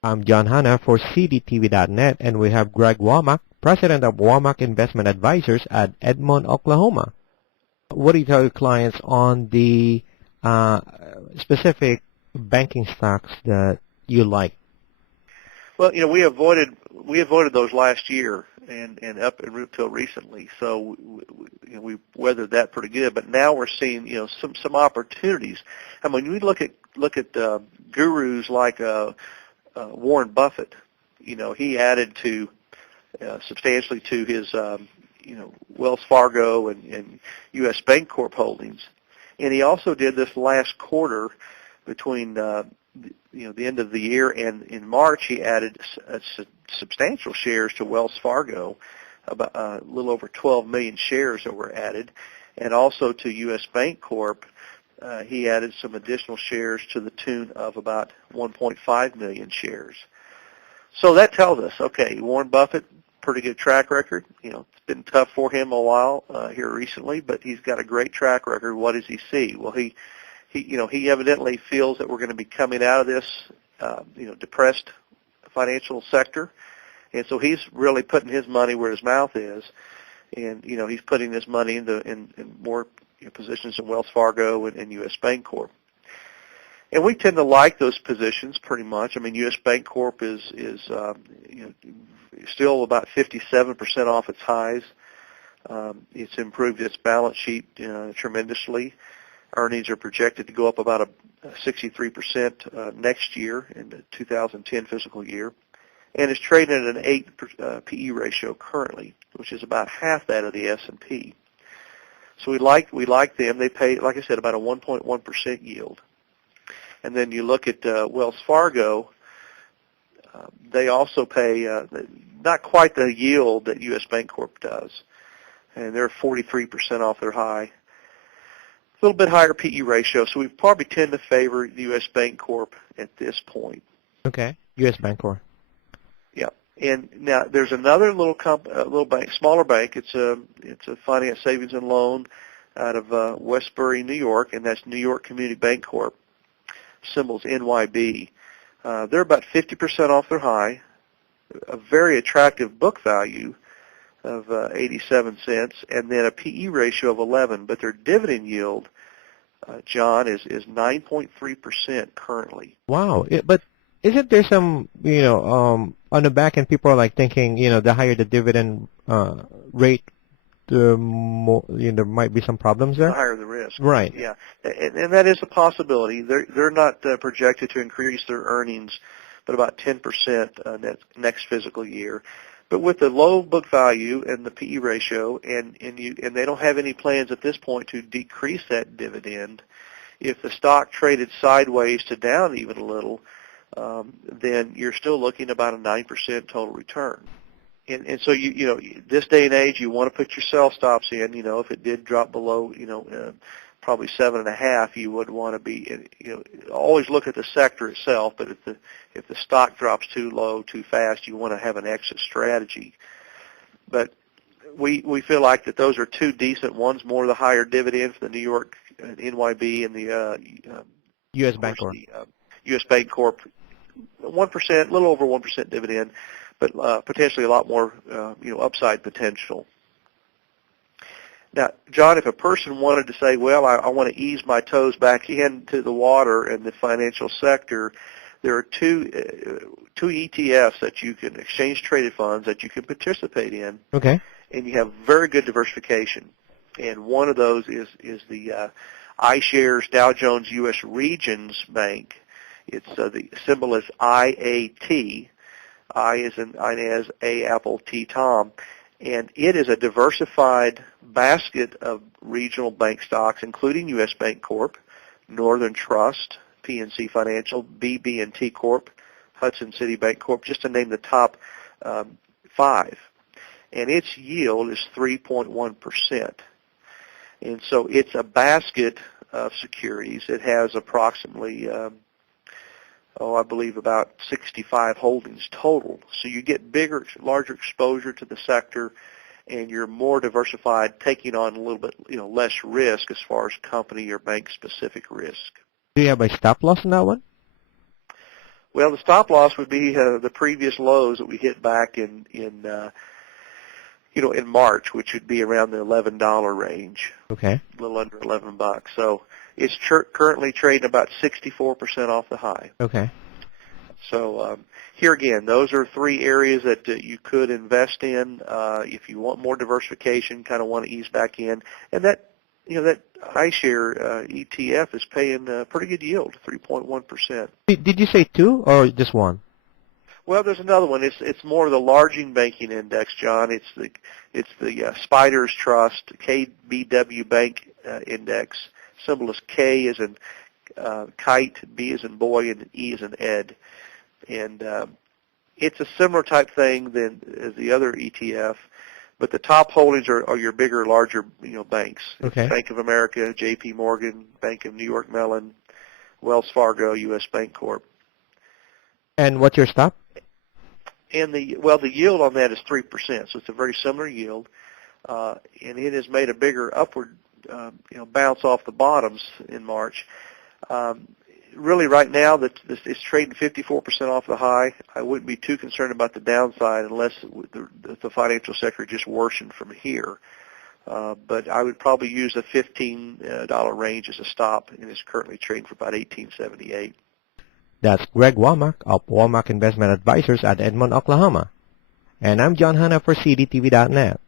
I'm John Hanna for CDTV.net, and we have Greg Womack, President of Womack Investment Advisors at Edmond, Oklahoma. What do you tell your clients on the specific banking stocks that you like? Well, we avoided those last year and up until recently, so we weathered that pretty good. But now we're seeing some opportunities. I mean, we look at gurus like Warren Buffett. He added to substantially to his Wells Fargo and U.S. Bancorp holdings, and he also did this last quarter between the end of the year and in March. He added substantial shares to Wells Fargo, about a little over 12 million shares that were added, and also to U.S. Bancorp. He added some additional shares to the tune of about 1.5 million shares. So that tells us, okay, Warren Buffett, pretty good track record. It's been tough for him a while here recently, but he's got a great track record. What does he see? Well, he evidently feels that we're going to be coming out of this, depressed financial sector, and so he's really putting his money where his mouth is, and he's putting his money in more positions in Wells Fargo and U.S. Bancorp. And we tend to like those positions pretty much. I mean, U.S. Bancorp is still about 57% off its highs. It's improved its balance sheet tremendously. Earnings are projected to go up about 63% next year in the 2010 fiscal year, and is trading at an 8 PE ratio currently, which is about half that of the S&P. So we like them. They pay, like I said, about a 1.1% yield. And then you look at Wells Fargo. They also pay not quite the yield that U.S. Bancorp does, and they're 43% off their high. A little bit higher PE ratio, so we probably tend to favor the U.S. Bancorp at this point. Okay, U.S. Bancorp. Yeah, and now there's another little bank, smaller bank. It's a finance, savings, and loan out of Westbury, New York, and that's New York Community Bancorp. Symbol's NYB. They're about 50% off their high. A very attractive book value of 87 cents, and then a PE ratio of 11. But their dividend yield, John, is 9.3% currently. Wow! But isn't there some on the back end people are like thinking the higher the dividend rate, the more there might be some problems there? The higher the risk. Right. Yeah, and that is a possibility. They're not projected to increase their earnings, but about 10% next fiscal year. But with the low book value and the PE ratio, and they don't have any plans at this point to decrease that dividend, if the stock traded sideways to down even a little, then you're still looking about a 9% total return. And so this day and age, you want to put your sell stops in. If it did drop below, probably 7.5, you would want to be, always look at the sector itself. But if the stock drops too low, too fast, you want to have an exit strategy. But we feel like that those are two decent ones. More the higher dividend for the New York NYB and the U.S. Bancorp. U.S. Bancorp, 1%, a little over 1% dividend, but potentially a lot more, upside potential. Now, John, if a person wanted to say, well, I want to ease my toes back into the water in the financial sector, there are two ETFs that you can, exchange traded funds that you can participate in. Okay. And you have very good diversification. And one of those is the iShares Dow Jones U.S. Regions Bank. It's the symbol is IAT. I is in Inez, A Apple, T Tom, and it is a diversified basket of regional bank stocks, including U.S. Bancorp, Northern Trust, PNC Financial, BB&T Corp, Hudson City Bank Corp, just to name the top 5. And its yield is 3.1%. And so it's a basket of securities. It has approximately I believe about 65 holdings total. So you get larger exposure to the sector, and you're more diversified, taking on a little bit, less risk as far as company or bank-specific risk. Do you have a stop loss in that one? Well, the stop loss would be the previous lows that we hit back in March, which would be around the $11 range. Okay. A little under $11. So it's currently trading about 64% off the high. Okay. So here again, those are three areas that you could invest in if you want more diversification, kind of want to ease back in, and that iShares ETF is paying a pretty good yield, 3.1%. Did you say two or just one? Well, there's another one. It's more of the larging banking index, John. It's the Spiders Trust KBW Bank Index. Symbol is K as in kite, B as in boy, and E as in Ed. And it's a similar type thing as the other ETF, but the top holdings are your bigger, larger banks. Okay. Bank of America, J.P. Morgan, Bank of New York Mellon, Wells Fargo, U.S. Bancorp. And what's your stop? And the yield on that is 3%, so it's a very similar yield, and it has made a bigger upward bounce off the bottoms in March. Really, right now, it's trading 54% off the high. I wouldn't be too concerned about the downside unless the financial sector just worsened from here. But I would probably use a $15 range as a stop, and it's currently trading for about $18.78. That's Greg Womack of Womack Investment Advisors at Edmond, Oklahoma. And I'm John Hanna for CDTV.net.